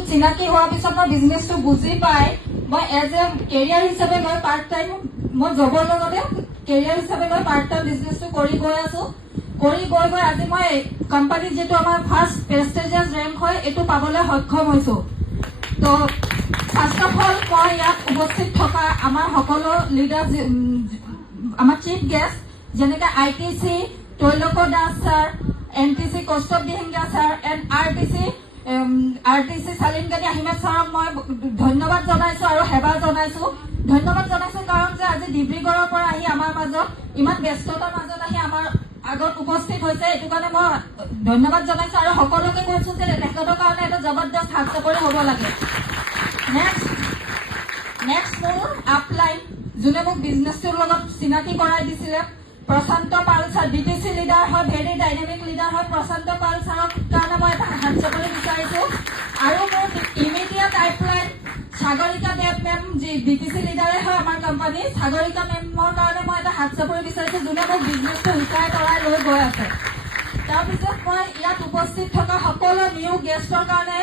বিজনেছটোত চিনাকি হোৱাৰ পিছত মই বিজনেছটো বুজি পাই মই এজ এ কেৰিয়াৰ হিচাপে মই পাৰ্ট টাইম মই জবৰ লগতে কেৰিয়াৰ হিচাপে মই পাৰ্ট টাইম বিজনেছটো কৰি গৈ আছো। কৰি গৈ গৈ আজি মই কোম্পানীত যিটো আমাৰ ফাৰ্ষ্ট প্ৰেষ্টিজিয়াছ ৰেংক হয় এইটো পাবলৈ সক্ষম হৈছো। তো ফাৰ্ষ্ট অফ অল মই ইয়াত উপস্থিত থকা আমাৰ সকলো লিডাৰ, আমাৰ চিফ গেষ্ট যেনেকে ITC Toilok Das sir, NTC Kaustav Dihingia sir and RTC Salimgani Ahmed ছাৰক মই ধন্যবাদ জনাইছো আৰু সেৱা জনাইছো। ধন্যবাদ জনাইছো কাৰণ যে আজি ডিব্ৰুগড়ৰ পৰা আহি আমাৰ মাজত ইমান ব্যস্ততাৰ মাজত আহি আমাৰ আগত উপস্থিত হৈছে, এইটো কাৰণে মই ধন্যবাদ জনাইছো আৰু সকলোকে কৈছো যে তেখেতৰ কাৰণে এটা জবৰদস্ত হাত চাপৰি হ'ব লাগে। নেক্সট মোৰ আপলাইন যোনে মোক বিজনেছটোৰ লগত চিনাকি কৰাই দিছিলে প্ৰশান্ত পাল ছাৰ, DTC লিডাৰ হয়, ভেৰি ডাইনামিক লিডাৰ হয়। প্ৰশান্ত পাল ছাৰৰ কাৰণে মই এটা হাত চাপৰি বিচাৰিছো। আৰু মোৰ ইমিডিয়েট আপলাইন সাগৰিকা দেৱ মেম, যি DTC লিডাৰে হয় আমাৰ কোম্পানী, সাগৰিকা মেমৰ কাৰণে মই এটা হাত চাপৰি বিচাৰিছো যোনে মোক বিজনেছটো শিকাই তৰাই লৈ গৈ আছে। তাৰপিছত মই ইয়াত উপস্থিত থকা সকলো নিউ গেষ্টৰ কাৰণে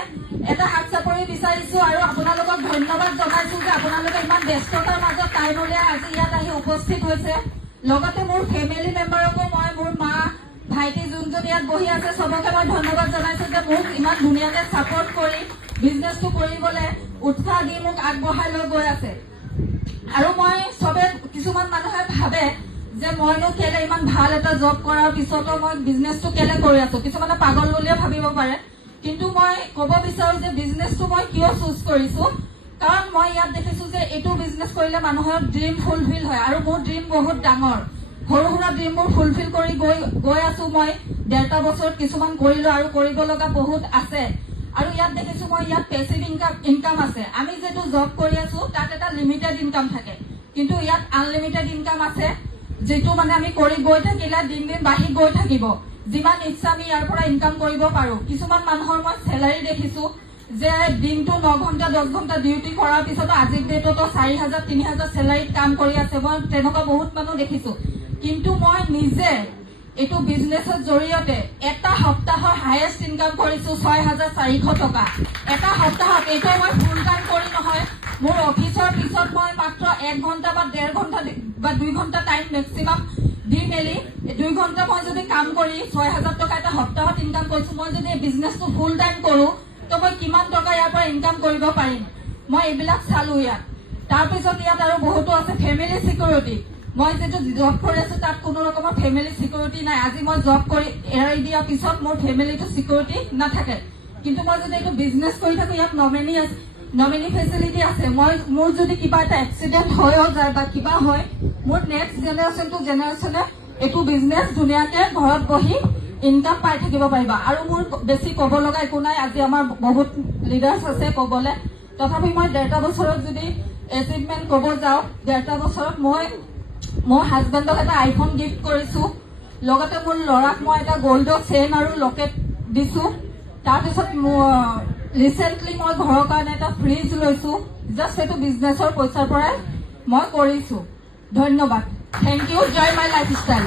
এটা হাত চাপৰি বিচাৰিছো আৰু আপোনালোকক ধন্যবাদ জনাইছো যে আপোনালোকে ইমান ব্যস্ততাৰ মাজত টাইম উলিয়াই আজি ইয়াত আহি উপস্থিত হৈছে। লগতে মোৰ ফেমিলি মেম্বাৰকো মই, মোৰ মা ভাইটি যোনজন ইয়াত বহি আছে চবকে মই ধন্যবাদ জনাইছো যে মোক ইমান ধুনীয়াকে ছাপৰ্ট কৰি বিজনেছটো কৰিবলৈ উৎসাহ দি মোক আগবঢ়াই লৈ গৈ আছে। আৰু মই চবে, কিছুমান মানুহে ভাবে যে মইনো কেলে ইমান ভাল এটা জব কৰাৰ পিছতো মই বিজনেছটো কেলে কৰি আছো, কিছুমানে পাগল বুলিয়ে ভাবিব পাৰে। কিন্তু মই ক'ব বিচাৰো যে বিজনেছটো মই কিয় চুজ কৰিছো, কাৰণ মই ইয়াত দেখিছো যে এইটো বিজনেছ কৰিলে মানুহৰ ড্ৰিম ফুলফিল হয় আৰু মোৰ ড্ৰিম বহুত ডাঙৰ। সৰু সুৰা ড্ৰিমবোৰ ফুলফিল কৰি গৈ আছো। মই 1.5 বছৰত কিছুমান কৰিলো আৰু কৰিব লগা বহুত আছে। আৰু ইয়াত দেখিছো মই ইয়াত পেছিভ ইনকাম আছে। আমি যিটো জব কৰি আছো তাত এটা লিমিটেড ইনকাম থাকে, কিন্তু ইয়াত আনলিমিটেড ইনকাম আছে, যিটো মানে আমি কৰি গৈ থাকিলে দিন দিন বাঢ়ি গৈ থাকিব। যিমান ইচ্ছা আমি ইয়াৰ পৰা ইনকাম কৰিব পাৰো। কিছুমান মানুহৰ মই চেলাৰী দেখিছো যে দিনটো 9 ঘণ্টা 10 ঘণ্টা ডিউটি কৰাৰ পিছতো আজিৰ ডেটতো 4,000 3,000 চেলাৰীত কাম কৰি আছে। মই তেনেকুৱা বহুত মানুহ দেখিছো। কিন্তু মই নিজে এইটো বিজনেছৰ জৰিয়তে এটা সপ্তাহৰ হায়েষ্ট ইনকাম কৰিছো 6,400 টকা এটা সপ্তাহত। এইটো মই ফুল টাইম কৰি নহয়, মোৰ অফিচৰ পিছত মই মাত্ৰ 1 ঘণ্টা বা 1.5 ঘণ্টা বা 2 ঘণ্টা টাইম মেক্সিমাম দি মেলি 2 ঘণ্টা মই যদি কাম কৰি 6,000 টকা এটা সপ্তাহত ইনকাম কৰিছো। মই যদি এই বিজনেছটো ফুল টাইম কৰো তো মই কিমান টকা ইয়াৰ পৰা ইনকাম কৰিব পাৰিম, মই এইবিলাক চালো ইয়াত। তাৰপিছত ইয়াত আৰু বহুতো আছে। ফেমিলি চিকিউৰিটি, মই যিটো জব কৰি আছো তাত কোনো ৰকমৰ ফেমিলি চিকিউৰিটি নাই। আজি মই জব কৰি এৰি দিয়াৰ পিছত মোৰ ফেমিলিটো চিকিউৰিটি নাথাকে, কিন্তু মই যদি এইটো বিজনেছ কৰি থাকো ইয়াত নমিনি ফেচিলিটি আছে। মোৰ যদি কিবা এটা এক্সিডেণ্ট হৈও যায় বা কিবা হয়, মোৰ নেক্সট জেনেৰেশ্যনে এইটো বিজনেছ ধুনীয়াকে ঘৰত বহি ইনকাম পাই থাকিব পাৰিবা। আৰু মোৰ বেছি ক'ব লগা একো নাই, আজি আমাৰ বহুত লিডাৰ্ছ আছে ক'বলৈ। তথাপি মই 1.5 বছৰত যদি এচিভমেণ্ট ক'ব যাওঁ, 1.5 বছৰত মই মোৰ হাজবেণ্ডক এটা আইফোন গিফ্ট কৰিছো। লগতে মোৰ ল'ৰাক মই এটা গল্ডৰ চেইন আৰু লকেট দিছো। তাৰপিছত ৰিচেণ্টলি মই ঘৰৰ কাৰণে এটা ফ্ৰিজ লৈছো। জাষ্ট সেইটো বিজনেছৰ পইচাৰ পৰাই মই কৰিছো। ধন্যবাদ। Thank you. Joy my life style.